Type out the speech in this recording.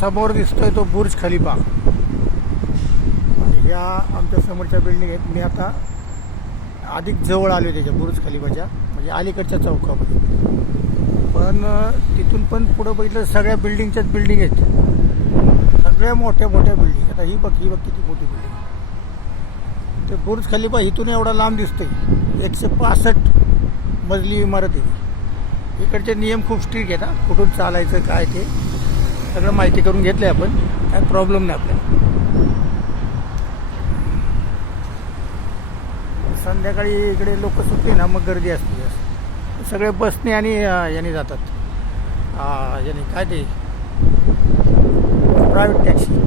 समोर दिसतोय तो बुर्ज खलिफा आणि ह्या आमच्या समोरच्या बिल्डिंग आहेत. मी आता अधिक जवळ आलो त्याच्या बुर्ज खलिफाच्या, म्हणजे अलीकडच्या चौकामध्ये. पण तिथून पण पुढं बघितलं सगळ्या बिल्डिंगच्याच बिल्डिंग आहेत, सगळ्या मोठ्या मोठ्या बिल्डिंग. आता ही बघ किती मोठी बिल्डिंग. ते बुर्ज खलिफा इथून एवढा लांब दिसतोय, 165 मजली इमारत आहे. इकडचे नियम खूप स्ट्रिक्ट आहेत. कुठून चालायचं काय ते सगळं माहिती करून घेतलं आपण, काय प्रॉब्लेम नाही आपल्याला. संध्याकाळी इकडे लोक सुटली ना मग गर्दी असते जास्त. सगळे बसने आणि याने जातात, याने काय ते प्रायव्हेट टॅक्सी.